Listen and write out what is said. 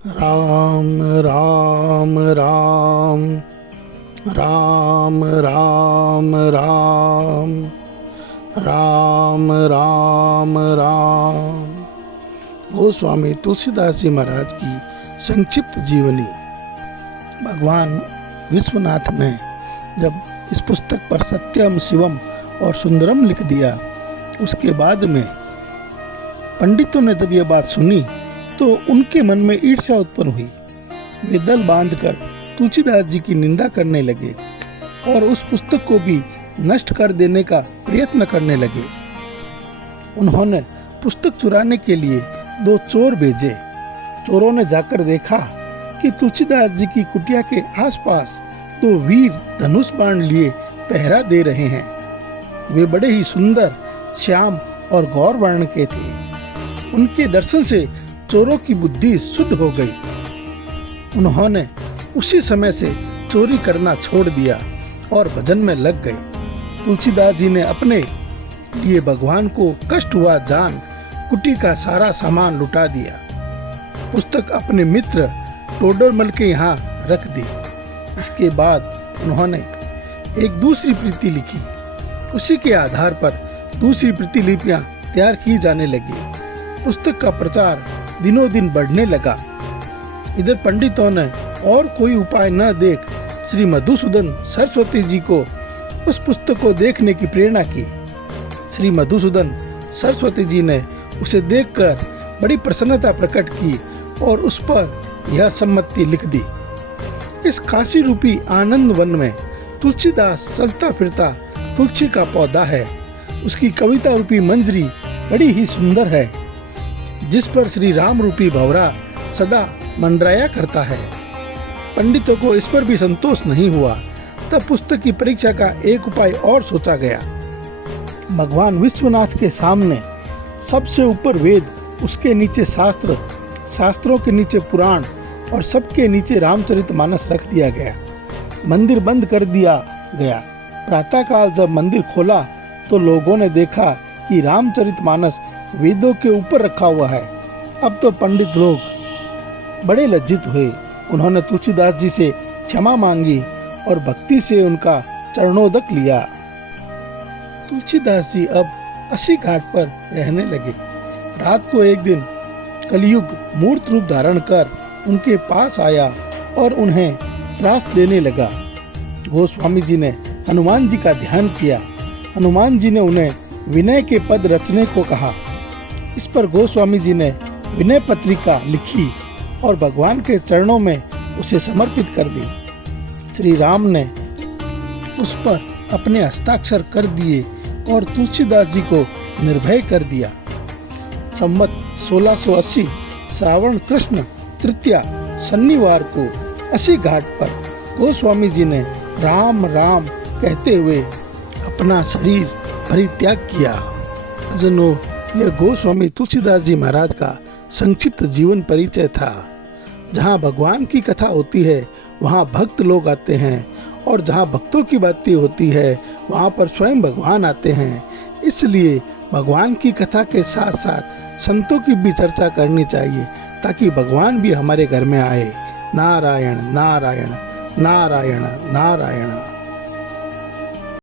राम राम राम राम राम राम राम राम राम। गोस्वामी तुलसीदास जी महाराज की संक्षिप्त जीवनी। भगवान विश्वनाथ ने जब इस पुस्तक पर सत्यम शिवम और सुंदरम लिख दिया, उसके बाद में पंडितों ने जब यह बात सुनी तो उनके मन में ईर्ष्या उत्पन्न हुई। वे दल बांधकर तुलसीदास जी की निंदा करने लगे और उस पुस्तक को भी नष्ट कर देने का प्रयत्न करने लगे। उन्होंने पुस्तक चुराने के लिए 2 चोर भेजे। चोरों ने जाकर देखा कि तुलसीदास जी की कुटिया के आसपास 2 वीर धनुष बाण लिए पहरा दे रहे हैं। वे बड़े ही सुंदर, श्याम और गौर वर्ण के थे। उनके दर्शन से चोरों की बुद्धि शुद्ध हो गई। उन्होंने उसी समय से चोरी करना छोड़ दिया और भजन में लग गए। तुलसीदास जी ने अपने लिए भगवान को कष्ट हुआ जान कुटी का सारा सामान लुटा दिया। पुस्तक अपने मित्र टोडरमल के यहाँ रख दी। इसके बाद उन्होंने एक दूसरी प्रति लिखी। उसी के आधार पर दूसरी प्रतिलिपियां तैयार की जाने लगी। पुस्तक का प्रचार दिनों दिन बढ़ने लगा। इधर पंडितों ने और कोई उपाय न देख श्री मधुसूदन सरस्वती जी को उस पुस्तक को देखने की प्रेरणा की। श्री मधुसूदन सरस्वती जी ने उसे देखकर बड़ी प्रसन्नता प्रकट की और उस पर यह सम्मति लिख दी। इस काशी रूपी आनंद वन में तुलसीदास चलता फिरता तुलसी का पौधा है। उसकी कविता रूपी मंजरी बड़ी ही सुंदर है, जिस पर श्री राम रूपी भंवरा सदा मंडराया करता है। पंडितों को इस पर भी संतोष नहीं हुआ। तब पुस्तक की परीक्षा का एक उपाय और सोचा गया। भगवान विश्वनाथ के सामने सबसे ऊपर वेद, उसके नीचे शास्त्र, शास्त्रों के नीचे पुराण और सबके नीचे रामचरितमानस रख दिया गया। मंदिर बंद कर दिया गया। प्रातःकाल जब मंदिर खोला तो लोगों ने देखा कि रामचरितमानस वेदों के ऊपर रखा हुआ है। अब तो पंडित लोग बड़े लज्जित हुए। उन्होंने तुलसीदास जी से क्षमा मांगी और भक्ति से उनका चरणोदक लिया। तुलसीदास जी अब 80 घाट पर रहने लगे। रात को एक दिन कलयुग मूर्त रूप धारण कर उनके पास आया और उन्हें त्रास देने लगा। गोस्वामी जी ने हनुमान जी का ध्यान किया। हनुमान जी ने उन्हें विनय के पद रचने को कहा। इस पर गोस्वामी जी ने विनय पत्रिका लिखी और भगवान के चरणों में उसे समर्पित कर दी। श्री राम ने उस पर अपने हस्ताक्षर कर दिए और तुलसीदास जी को निर्भय कर दिया। संवत 1680 श्रावण कृष्ण तृतीया शनिवार को 80 घाट पर गोस्वामी जी ने राम राम कहते हुए अपना शरीर परित्याग किया। जनों, यह गोस्वामी तुलसीदास जी महाराज का संक्षिप्त जीवन परिचय था। जहाँ भगवान की कथा होती है वहाँ भक्त लोग आते हैं, और जहाँ भक्तों की बातें होती है वहाँ पर स्वयं भगवान आते हैं। इसलिए भगवान की कथा के साथ साथ संतों की भी चर्चा करनी चाहिए, ताकि भगवान भी हमारे घर में आए। नारायण नारायण नारायण नारायण।